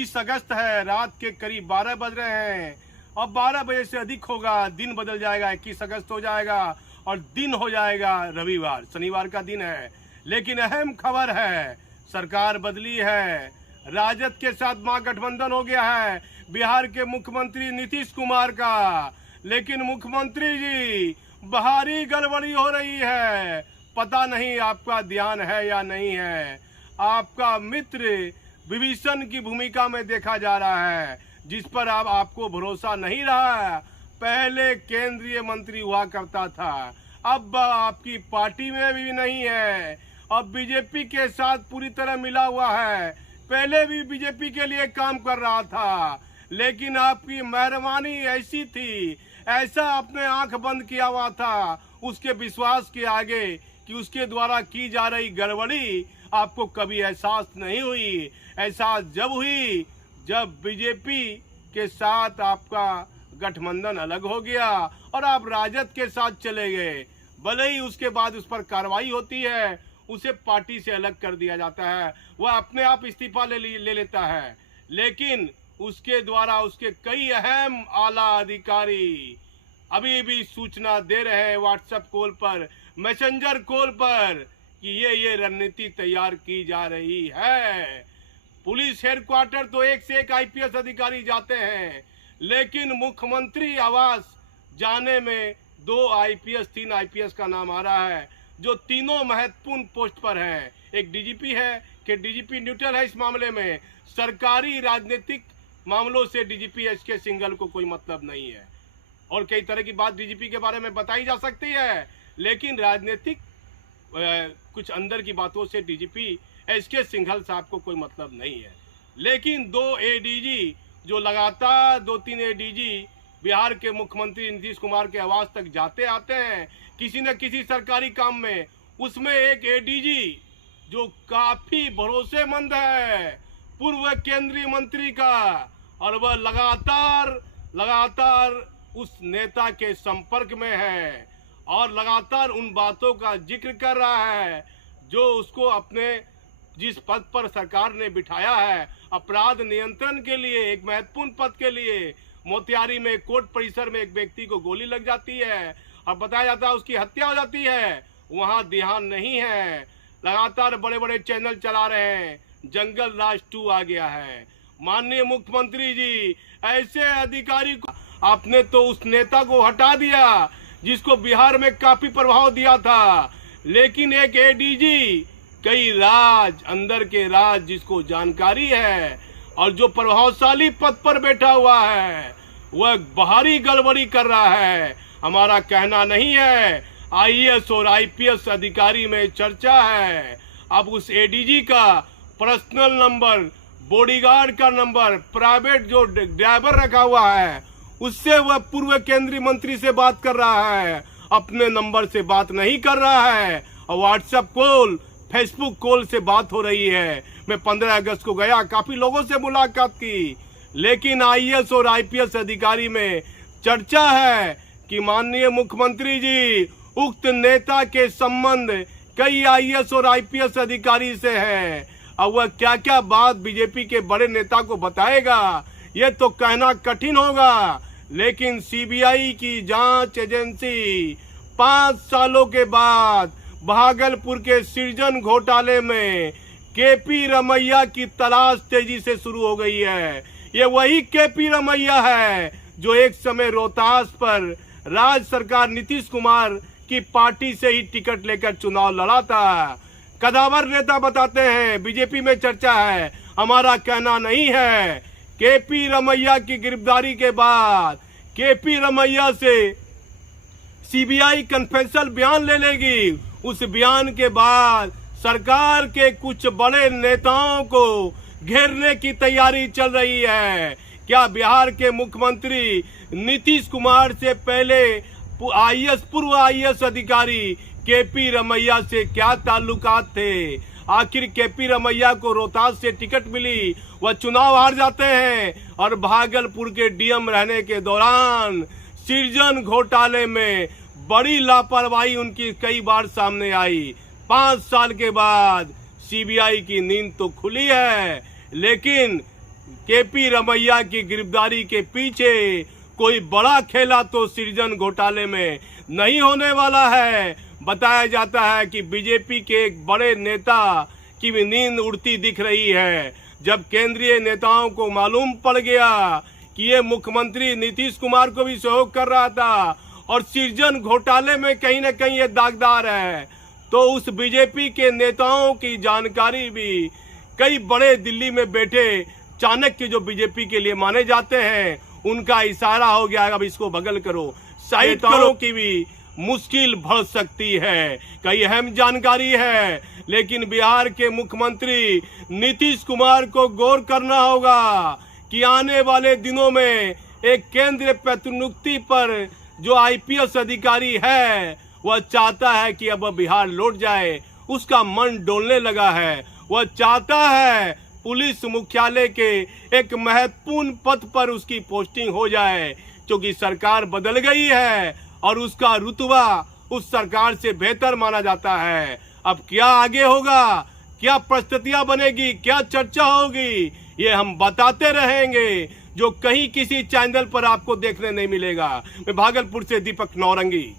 20 अगस्त है, रात के करीब 12 बज रहे हैं। अब 12 बजे से अधिक होगा, दिन बदल जाएगा, 21 अगस्त हो जाएगा और दिन हो जाएगा रविवार, शनिवार का दिन है। लेकिन अहम खबर है, सरकार बदली है, राजद के साथ महागठबंधन हो गया है बिहार के मुख्यमंत्री नीतीश कुमार का। लेकिन मुख्यमंत्री जी, भारी गड़बड़ी हो रही है, पता नहीं आपका ध्यान है या नहीं है। आपका मित्र विभीषण की भूमिका में देखा जा रहा है, जिस पर अब आपको भरोसा नहीं रहा। पहले केंद्रीय मंत्री हुआ करता था, अब आपकी पार्टी में भी नहीं है, अब बीजेपी के साथ पूरी तरह मिला हुआ है। पहले भी बीजेपी के लिए काम कर रहा था, लेकिन आपकी मेहरबानी ऐसी थी, ऐसा आपने आंख बंद किया हुआ था उसके विश्वास के आगे कि उसके द्वारा की जा रही गड़बड़ी आपको कभी एहसास नहीं हुई। एहसास जब हुई जब बीजेपी के साथ आपका गठबंधन अलग हो गया और आप राजद के साथ चले गए। भले ही उसके बाद उस पर कार्रवाई होती है, उसे पार्टी से अलग कर दिया जाता है, वह अपने आप इस्तीफा ले लेता है, लेकिन उसके द्वारा उसके कई अहम आला अधिकारी अभी भी सूचना दे रहे हैं व्हाट्सएप कॉल पर, मैसेंजर कॉल पर, कि ये रणनीति तैयार की जा रही है। पुलिस हेडक्वार्टर तो एक से एक आईपीएस अधिकारी जाते हैं, लेकिन मुख्यमंत्री आवास जाने में 2 आईपीएस 3 आईपीएस का नाम आ रहा है, जो तीनों महत्वपूर्ण पोस्ट पर हैं। एक डीजीपी है कि डीजीपी न्यूट्रल है इस मामले में, सरकारी राजनीतिक मामलों से डीजीपी एसके सिंघल को कोई मतलब नहीं है। और कई तरह की बात डीजीपी के बारे में बताई जा सकती है, लेकिन राजनीतिक कुछ अंदर की बातों से डीजीपी एसके सिंघल साहब को कोई मतलब नहीं है। लेकिन 2 एडीजी जो लगातार 2-3 एडीजी बिहार के मुख्यमंत्री नीतीश कुमार के आवास तक जाते आते हैं किसी न किसी सरकारी काम में, उसमें एक एडीजी जो काफी भरोसेमंद है, पूर्व केंद्रीय मंत्री का, और वह लगातार उस नेता के संपर्क में है और लगातार उन बातों का जिक्र कर रहा है जो उसको अपने जिस पद पर सरकार ने बिठाया है, अपराध नियंत्रण के लिए, एक महत्वपूर्ण पद के लिए। मोतिहारी में कोर्ट परिसर में एक व्यक्ति को गोली लग जाती है और बताया जाता है उसकी हत्या हो जाती है, वहां ध्यान नहीं है। लगातार बड़े बड़े चैनल चला रहे हैं, जंगल राज 2 आ गया है। माननीय मुख्यमंत्री जी, ऐसे अधिकारी को आपने तो उस नेता को हटा दिया जिसको बिहार में काफी प्रभाव दिया था, लेकिन एक एडीजी कई राज, अंदर के राज जिसको जानकारी है और जो प्रभावशाली पद पर बैठा हुआ है, वह भारी गड़बड़ी कर रहा है। हमारा कहना नहीं है, आईएएस और आईपीएस अधिकारी में चर्चा है। अब उस एडीजी का पर्सनल नंबर, बॉडीगार्ड का नंबर, प्राइवेट जो ड्राइवर रखा हुआ है, उससे वह पूर्व केंद्रीय मंत्री से बात कर रहा है, अपने नंबर से बात नहीं कर रहा है। और व्हाट्सएप कॉल, फेसबुक कॉल से बात हो रही है। मैं 15 अगस्त को गया, काफी लोगों से मुलाकात की, लेकिन आईएएस और आईपीएस अधिकारी में चर्चा है कि माननीय मुख्यमंत्री जी, उक्त नेता के संबंध कई आईएएस और आईपीएस अधिकारी से है। अब वह क्या क्या बात बीजेपी के बड़े नेता को बताएगा, ये तो कहना कठिन होगा। लेकिन सीबीआई की जांच एजेंसी 5 सालों के बाद भागलपुर के सृजन घोटाले में केपी रमैया की तलाश तेजी से शुरू हो गई है। ये वही केपी रमैया है जो एक समय रोहतास पर राज्य सरकार नीतीश कुमार की पार्टी से ही टिकट लेकर चुनाव लड़ा था। कदावर नेता बताते हैं, बीजेपी में चर्चा है, हमारा कहना नहीं है। केपी रमैया की गिरफ्तारी के बाद केपी रमैया से सीबीआई कन्फेशनल बयान ले लेगी। उस बयान के बाद सरकार के कुछ बड़े नेताओं को घेरने की तैयारी चल रही है। क्या बिहार के मुख्यमंत्री नीतीश कुमार से पहले पूर्व आईएएस अधिकारी केपी रमैया से क्या ताल्लुकात थे? आखिर केपी रमैया को रोहतास से टिकट मिली, वह चुनाव हार जाते हैं और भागलपुर के डीएम रहने के दौरान सृजन घोटाले में बड़ी लापरवाही उनकी कई बार सामने आई। 5 साल के बाद सीबीआई की नींद तो खुली है, लेकिन केपी रमैया की गिरफ्तारी के पीछे कोई बड़ा खेला तो सृजन घोटाले में नहीं होने वाला है। बताया जाता है कि बीजेपी के एक बड़े नेता की भी नींद उड़ती दिख रही है। जब केंद्रीय नेताओं को मालूम पड़ गया कि ये मुख्यमंत्री नीतीश कुमार को भी सहयोग कर रहा था और सृजन घोटाले में कहीं न कहीं ये दागदार है, तो उस बीजेपी के नेताओं की जानकारी भी कई बड़े दिल्ली में बैठे चाणक्य जो बीजेपी के लिए माने जाते हैं, उनका इशारा हो गया अब इसको बगल करो, साइड करो की भी मुश्किल बढ़ सकती है। कई अहम जानकारी है, लेकिन बिहार के मुख्यमंत्री नीतीश कुमार को गौर करना होगा कि आने वाले दिनों में एक केंद्रीय प्रतिनियुक्ति पर जो आईपीएस अधिकारी है वह चाहता है कि अब बिहार लौट जाए। उसका मन डोलने लगा है। वह चाहता है पुलिस मुख्यालय के एक महत्वपूर्ण पद पर उसकी पोस्टिंग हो जाए, क्योंकि सरकार बदल गई है और उसका रुतबा उस सरकार से बेहतर माना जाता है। अब क्या आगे होगा, क्या परिस्थितियां बनेगी, क्या चर्चा होगी, ये हम बताते रहेंगे, जो कहीं किसी चैनल पर आपको देखने नहीं मिलेगा। मैं भागलपुर से दीपक नौरंगी।